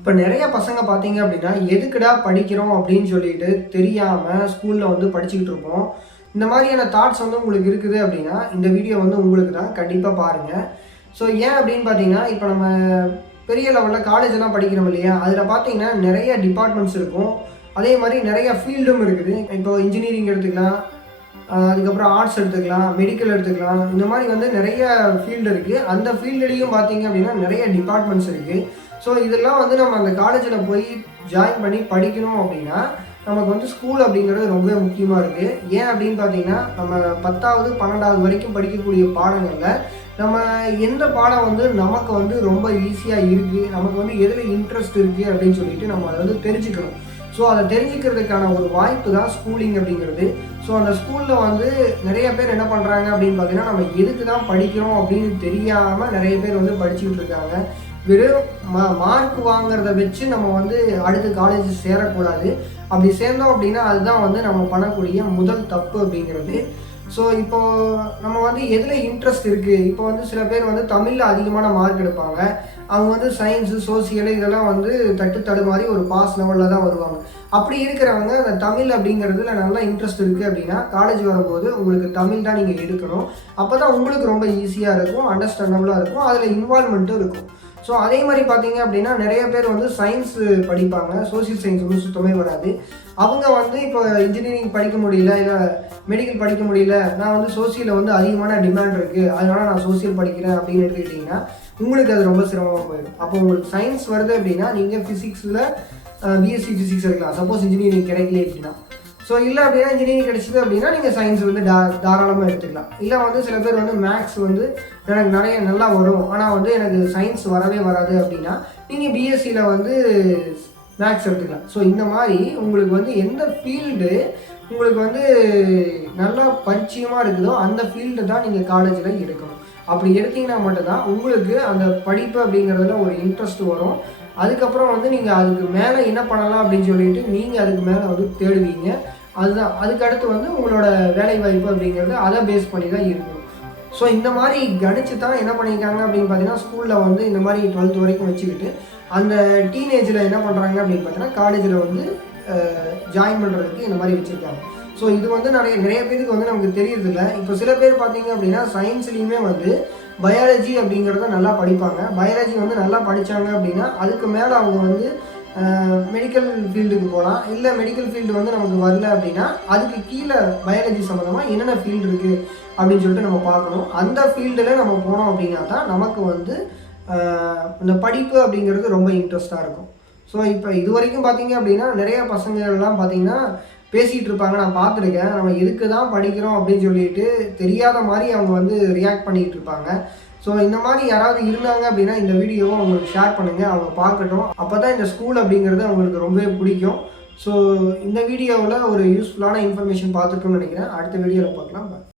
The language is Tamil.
இப்போ நிறைய பசங்க பார்த்தீங்க அப்படின்னா, எதுக்குடா படிக்கிறோம் அப்படின்னு சொல்லிட்டு தெரியாம ஸ்கூல்ல வந்து படிச்சுக்கிட்டு இருப்போம். இந்த மாதிரியான தாட்ஸ் வந்து உங்களுக்கு இருக்குது அப்படின்னா, இந்த வீடியோ வந்து உங்களுக்கு தான். கண்டிப்பா பாருங்க. ஸோ ஏன் அப்படின்னு பார்த்தீங்கன்னா, இப்போ நம்ம பெரிய லெவல்ல காலேஜ்லாம் படிக்கிறோம் இல்லையா? அதில பார்த்தீங்கன்னா நிறைய டிபார்ட்மெண்ட்ஸ் இருக்கும். அதே மாதிரி நிறைய ஃபீல்டும் இருக்குது. இப்போ இன்ஜினியரிங் எடுத்துக்கலாம், அதுக்கப்புறம் ஆர்ட்ஸ் எடுத்துக்கலாம், மெடிக்கல் எடுத்துக்கலாம். இந்த மாதிரி வந்து நிறைய ஃபீல்டு இருக்குது. அந்த ஃபீல்டுலேயும் பார்த்தீங்க அப்படின்னா நிறைய டிபார்ட்மெண்ட்ஸ் இருக்குது. ஸோ இதெல்லாம் வந்து நம்ம அந்த காலேஜில் போய் ஜாயின் பண்ணி படிக்கணும் அப்படின்னா, நமக்கு வந்து ஸ்கூல் அப்படிங்கிறது ரொம்பவே முக்கியமாக இருக்குது. ஏன் அப்படின்னு பார்த்தீங்கன்னா, நம்ம 10வது 12வது வரைக்கும் படிக்கக்கூடிய பாடங்களில் நம்ம எந்த பாடம் வந்து நமக்கு வந்து ரொம்ப ஈஸியாக இருக்குது, நமக்கு வந்து எதில் இன்ட்ரெஸ்ட் இருக்குது அப்படின்னு சொல்லிட்டு நம்ம அதை வந்து தெரிஞ்சுக்கணும். ஸோ அதை தெரிஞ்சுக்கிறதுக்கான ஒரு வாய்ப்பு தான் ஸ்கூலிங் அப்படிங்கிறது. ஸோ அந்த ஸ்கூலில் வந்து நிறைய பேர் என்ன பண்ணுறாங்க அப்படின்னு பார்த்தீங்கன்னா, நம்ம எதுக்கு தான் படிக்கிறோம் அப்படின்னு தெரியாமல் நிறைய பேர் வந்து படிச்சுக்கிட்டு இருக்காங்க. வெறும் மார்க் வாங்குறத வச்சு நம்ம வந்து அடுத்த காலேஜ் சேரக்கூடாது. அப்படி சேர்ந்தோம் அப்படின்னா அதுதான் வந்து நம்ம பண்ணக்கூடிய முதல் தப்பு அப்படிங்கிறது. ஸோ இப்போது நம்ம வந்து எதில் இன்ட்ரெஸ்ட் இருக்குது, இப்போ வந்து சில பேர் வந்து தமிழில் அதிகமான மார்க் எடுப்பாங்க. அவங்க வந்து சயின்ஸு, சோசியலு இதெல்லாம் வந்து தடுமாறி ஒரு பாஸ் லெவலில் தான் வருவாங்க. அப்படி இருக்கிறவங்க அந்த தமிழ் அப்படிங்கிறதுல நல்லா இன்ட்ரெஸ்ட் இருக்குது அப்படின்னா, காலேஜ் வரும்போது உங்களுக்கு தமிழ் தான் நீங்கள் எடுக்கணும். அப்போ தான் உங்களுக்கு ரொம்ப ஈஸியாக இருக்கும், அண்டர்ஸ்டாண்டபுளாக இருக்கும், அதில் இன்வால்மெண்ட்டும் இருக்கும். ஸோ அதே மாதிரி பார்த்தீங்க அப்படின்னா, நிறைய பேர் வந்து சயின்ஸு படிப்பாங்க, சோசியல் சயின்ஸ் வந்து சுத்தமே வராது. அவங்க வந்து இப்போ இன்ஜினியரிங் படிக்க முடியல, இல்லை மெடிக்கல் படிக்க முடியல, நான் வந்து சோசியலில் வந்து அதிகமான டிமாண்ட் இருக்குது, அதனால் நான் சோசியல் படிக்கிறேன் அப்படின்னு எடுத்துக்கிட்டிங்கன்னா, உங்களுக்கு அது ரொம்ப சிரமமாக போயிடும். அப்போ உங்களுக்கு சயின்ஸ் வருது அப்படின்னா, நீங்கள் ஃபிசிக்ஸில் பிஎஸ்சி ஃபிசிக்ஸ் எடுக்கலாம், சப்போஸ் இன்ஜினியரிங் கிடைக்கல அப்படின்னா. ஸோ இல்லை அப்படின்னா இன்ஜினியரிங் கிடைச்சிது அப்படின்னா நீங்கள் சயின்ஸ் வந்து தாராளமாக எடுத்துக்கலாம். இல்லை வந்து சில பேர் வந்து மேக்ஸ் வந்து எனக்கு நிறைய நல்லா வரும், ஆனால் வந்து எனக்கு சயின்ஸ் வரவே வராது அப்படின்னா நீங்கள் பிஎஸ்சியில் வந்து மேக்ஸ் எடுத்துக்கலாம். ஸோ இந்த மாதிரி உங்களுக்கு வந்து எந்த ஃபீல்டு உங்களுக்கு வந்து நல்லா பரிச்சயமாக இருக்குதோ அந்த ஃபீல்டு தான் நீங்கள் காலேஜில் எடுக்கணும். அப்படி எடுத்திங்கன்னா மட்டும்தான் உங்களுக்கு அந்த படிப்பு அப்படிங்கிறதுல ஒரு இன்ட்ரெஸ்ட் வரும். அதுக்கப்புறம் வந்து நீங்கள் அதுக்கு மேலே என்ன பண்ணலாம் அப்படின்னு சொல்லிட்டு நீங்கள் அதுக்கு மேலே வந்து தேடுவீங்க. அதுதான் அதுக்கு அடுத்து வந்து உங்களோட வேலை வாய்ப்பு அப்படிங்கிறது அதை பேஸ் பண்ணி தான் இருக்கணும். ஸோ இந்த மாதிரி கணிச்சு தான் என்ன பண்ணியிருக்காங்க அப்படின்னு பார்த்தீங்கன்னா, ஸ்கூலில் வந்து இந்த மாதிரி 12th வரைக்கும் வச்சுக்கிட்டு அந்த டீனேஜில் என்ன பண்ணுறாங்க அப்படின்னு பார்த்தீங்கன்னா, காலேஜில் வந்து ஜாயின் பண்ணுறதுக்கு இந்த மாதிரி வச்சுருக்காங்க. ஸோ இது வந்து நிறைய பேருக்கு வந்து நமக்கு தெரியறதில்ல. இப்போ சில பேர் பார்த்தீங்க அப்படின்னா சயின்ஸ்லேயுமே வந்து பயாலஜி அப்படிங்கிறத நல்லா படிப்பாங்க. பயாலஜி வந்து நல்லா படித்தாங்க அப்படின்னா அதுக்கு மேலே அவங்க வந்து மெடிக்கல் ஃபீல்டுக்கு போகலாம். இல்லை மெடிக்கல் ஃபீல்டு வந்து நமக்கு வரல அப்படின்னா அதுக்கு கீழே பயாலஜி சம்மந்தமாக என்னென்ன ஃபீல்டு இருக்குது அப்படின்னு சொல்லிட்டு நம்ம பார்க்கணும். அந்த ஃபீல்டில் நம்ம போனோம் அப்படின்னா தான் நமக்கு வந்து இந்த படிப்பு அப்படிங்கிறது ரொம்ப இன்ட்ரெஸ்ட்டாக இருக்கும். ஸோ இப்போ இது வரைக்கும் பார்த்தீங்க அப்படின்னா நிறைய பசங்கள்லாம் பார்த்தீங்கன்னா பேசிகிட்டு இருப்பாங்க, நான் பார்த்துருக்கேன். நம்ம எதுக்கு தான் படிக்கிறோம் அப்படின்னு சொல்லிட்டு தெரியாத மாதிரி அவங்க வந்து ரியாக்ட் பண்ணிகிட்டு இருப்பாங்க. ஸோ இந்த மாதிரி யாராவது இருந்தாங்க அப்படின்னா இந்த வீடியோவை அவங்களுக்கு ஷேர் பண்ணுங்கள், அவங்க பார்க்கட்டும். அப்போ தான் இந்த ஸ்கூல் அப்படிங்கிறது அவங்களுக்கு ரொம்பவே பிடிக்கும். ஸோ இந்த வீடியோவில் ஒரு யூஸ்ஃபுல்லான இன்ஃபர்மேஷன் பார்த்துருக்கோன்னு நினைக்கிறேன். அடுத்த வீடியோவில் பார்க்கலாம்.